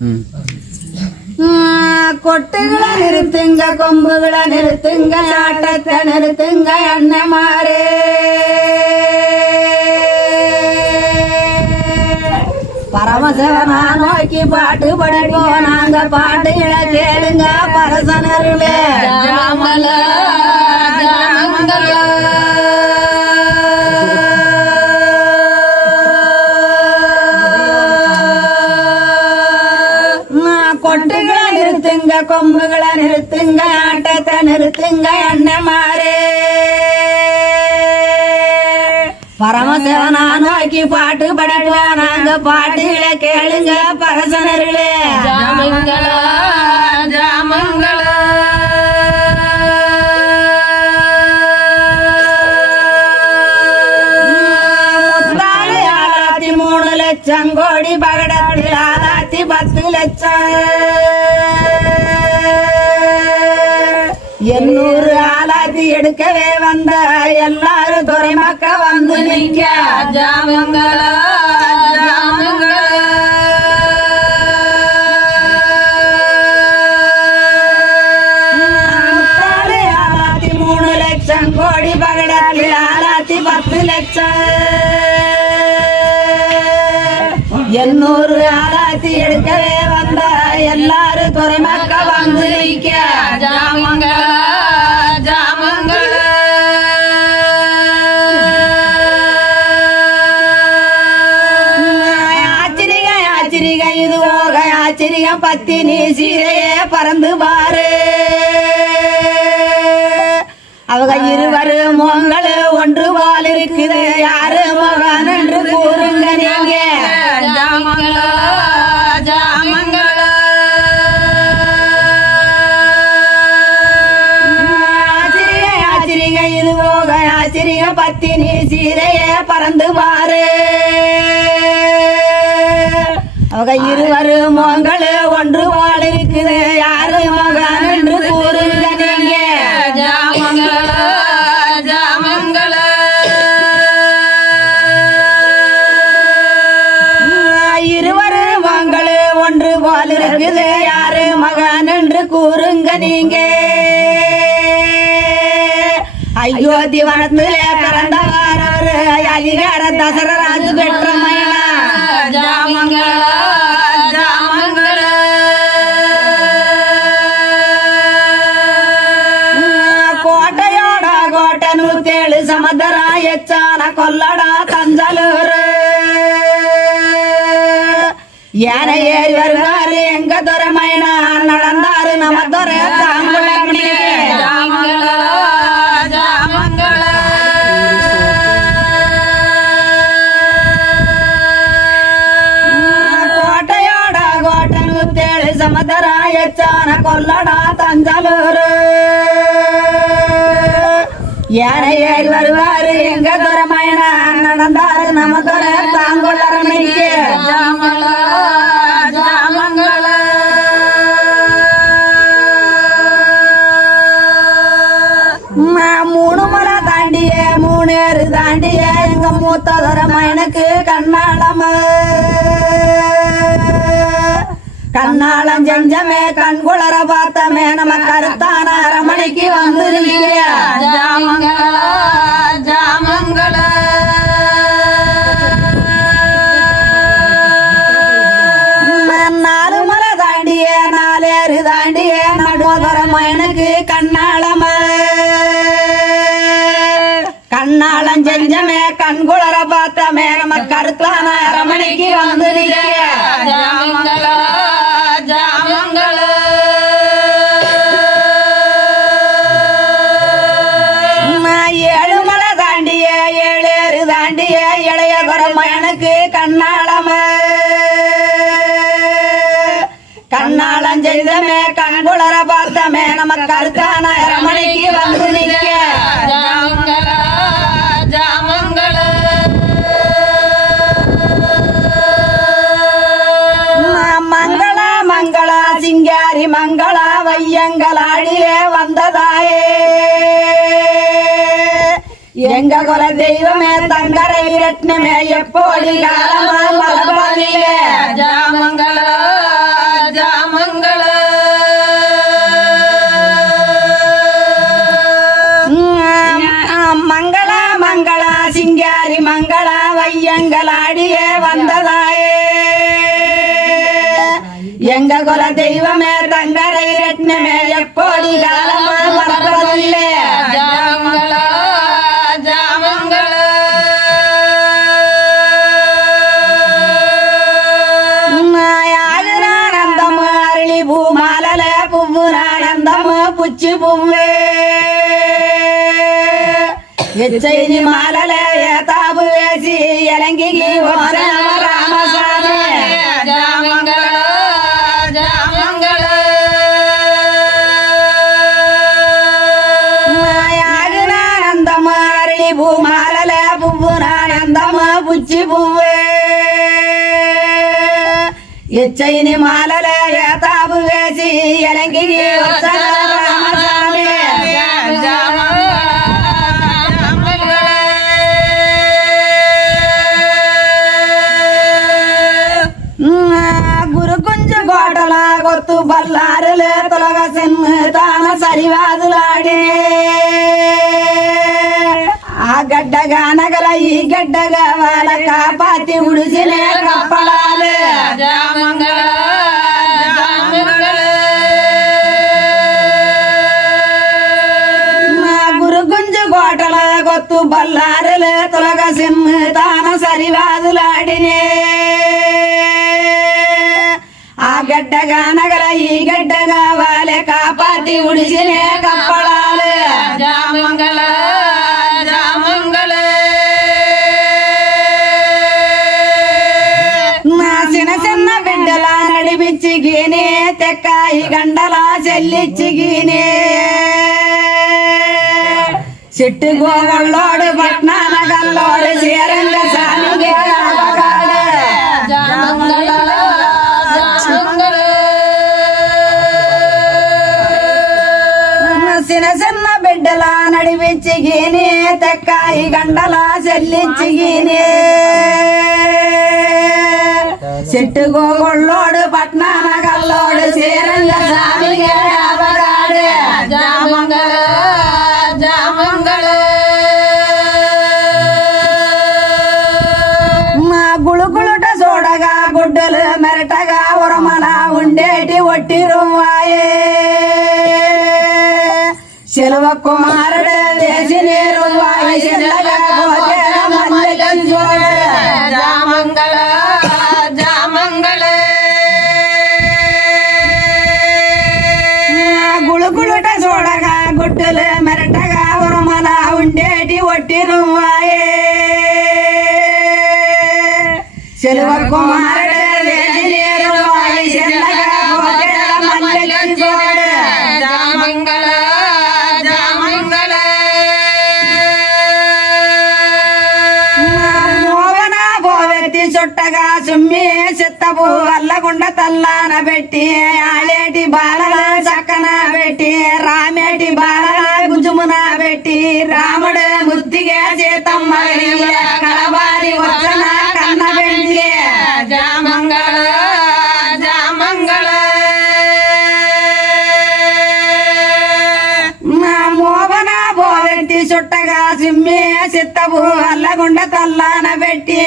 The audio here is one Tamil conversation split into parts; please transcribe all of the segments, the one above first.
ம். கொட்டுகளை நிறுத்துங்க கொம்புகளை நிறுத்துங்க ஆட்டத்தை நிறுத்துங்க அண்ணமாரே. பரமசிவனா நோக்கி பாட்டு படிப்போம். நாங்க பாட்டுகளை கேளுங்க பரசனருளே நிறுத்துங்க அண்ணமாரே. பரமசிவனா நோக்கி பாட்டு படிப்போம். நாங்க பாட்டுகளை கேளுங்க பரசனர்களே. ஜாமங்கள ஜாமங்கள. மூணு லட்சம் கோடி பகடத்தில் ஆலாத்தி பத்து லட்சம். ஆலாத்தி வந்த எல்லாரும் துறை மக்க வந்து நிக்க ஜாமங்கள கோடி பகடத்தில் ஆலாத்தி பத்து லட்சம். எண்ணூறு ஆலாத்தி எடுக்கவே வந்த எல்லாரும் துறை மக்க வந்து நிக்க ஜாமங்கள. பத்தி நீ சீரையே பறந்து பாரு அவங்க இருவரு முகங்கள் ஒன்று போல் இருக்குது. யாரு முகம் என்று கூறுங்க நீங்க. ஜாமங்கள ஜாமங்கள. ஆச்சரிக ஆச்சரிக இது ஓக ஆச்சரிக பத்தி நீ சீரையே பறந்து பாரு அவங்க இருவரு முகங்கள் இருக்குது யாரு முகம் என்று கூறுங்க நீங்க ஜாமங்கள ஜாமங்கள. இருவரு மங்களு ஒன்று போல் இருக்குது. யாரு மகன் என்று கூறுங்க நீங்க. அயோத்தி வனத்திலே பிறந்தவர் அவரு. அதிகார தசரராஜு பெற்ற மகனா. ஜாமங்கள ஜாமங்கள ಸಮುದ್ರ ಎಚ್ಚಾನ ಕೊಲ್ಲಡ தஞ்சலூரு யானை ஏறி வருவாரு எங்க துறைமைனா நடந்தாரு நம்ம துறை தாங்குழமணி ஜாமங்கள ஜாமங்கள ಕೋಟೆಯೋಡ ಕೋಟೆ ನೂತೇಳು ಸಮುದ್ರ ಎಚ್ಚಾನ ಕೊಲ್ಲಡ தஞ்சலூரு யானை ஏறி வருவாரு. எங்க துறைமைனா நடந்தாரு. நம்ம துறை ஜாமங்கள. ம- மூணு மலை தாண்டிய மூணேறு தாண்டிய எங்க மூத்த தரமயனுக்கு கண்ணாளம கண்ணாளம் செஞ்சமே கண் குளர பார்த்தமே நம்ம கருத்தான அரமணிக்கு வந்து ஜாமங்கள நாலு மலை தாண்டிய நாலேறு தாண்டிய நடுவதரமயனுக்கு கண்ணாளம. கண்ணாளம் செஞ்சமே கண் குளர பார்த்தமே நம்ம கருத்தான அரமணிக்கு தாண்டிய இளைய குரமயனுக்கு கண்ணாளம. கண்ணாளம் செய்தமே கண்குளர பார்த்தமே நம்ம கருத்தான அரமணிக்கு வந்து நிற்க. மங்களா மங்களா சிங்காரி மங்களா வையங்களா எங்க குல தெய்வமே தங்கரை ரத்னமே எப்போடி காலமா மலபாலிலே ஜாமங்கள ஜாமங்கள மங்கள மங்கள சிங்காரி எங்க குல தெய்வமே புச்சு புவ்வே எச்செய்தி மாலல ஏதாபு வேசி இலங்கி ராமசாமி. ஜாமங்கள ஜாமங்கள. ஆனந்தம் அருளி பூ மாலல புவ்வு ஆனந்தம் புச்சு புவ்வே எச்சைனி மாலல ஏதாபு வேசி இலங்கி ராமசாமி. కొత్తు బల్లారులే తొలగ సిన్ను తాన సరివాదులాడే. ఆ గడ్డగా నగల ఈ గడ్డగా వాళ్ళ కాపాతి ఉడిసిలే కప్పలాలే. మా గురు గుంజు కోటల కొత్తు బల్లారులే తొలగ సిన్ను తాన సరివాదులాడినే. ఈ గడ్డగా వాళ్ళే కాపాతి ఉడిసిలే కప్పడాలే. జామంగళ జామంగళ. నా చిన్న చిన్న బిడ్డల నడిపించి గీనే తెక్కాయి గండల చెల్లిచ్చి గీనే. చెట్టు గోగళ్ళోడు పట్నాన ചെല്ലിച്ചികീനി തെക്കായി കണ്ടല ചെല്ലിച്ചികീനി. ചെട്ടുകോകൊള്ളോട് പട്നാന കള്ളോട് ചേരല്ല സ്വാമികേടാ జామంగళ పోవెత్తి చుట్టగా సుమ్మి చిత్తపు వల్లగుండ తల్లాన పెట్టి ఆలేటి బాల కలబారి వచ్చన కన్న పెండి జామంగళ జామంగళ నా మోగన చుట్టగా సిమ్మి చిత్తపు అల్లగుండ తల్లాన పెట్టి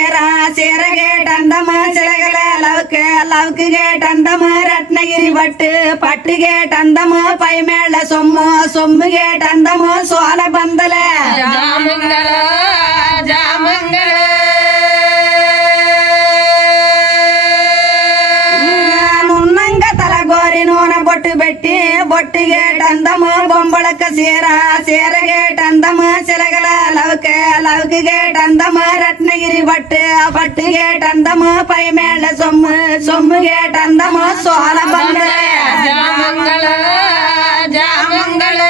சேரா சேர கேட்டந்தமா சிலகல லவுக்கு லவுக்கு கேட்டந்தமா ரத்னகிரி பட்டு பட்டு கேட்டந்தமா பைமேல சொம்மு சொம்மு கேட்டந்தமா சோழ பந்தல. ஜாமங்கல ஜாமங்க லவக்க சேரா சேர கேட் அந்தம சிலகல. லவக்க லவக்கு கேட் அந்தம ரத்னகிரி பட்டு பட்டு கேட் அந்தம பை மேல சொம்மு சொம்மு கேட் அந்தம சோழ பந்தல ஜாமங்கள ஜாமங்கள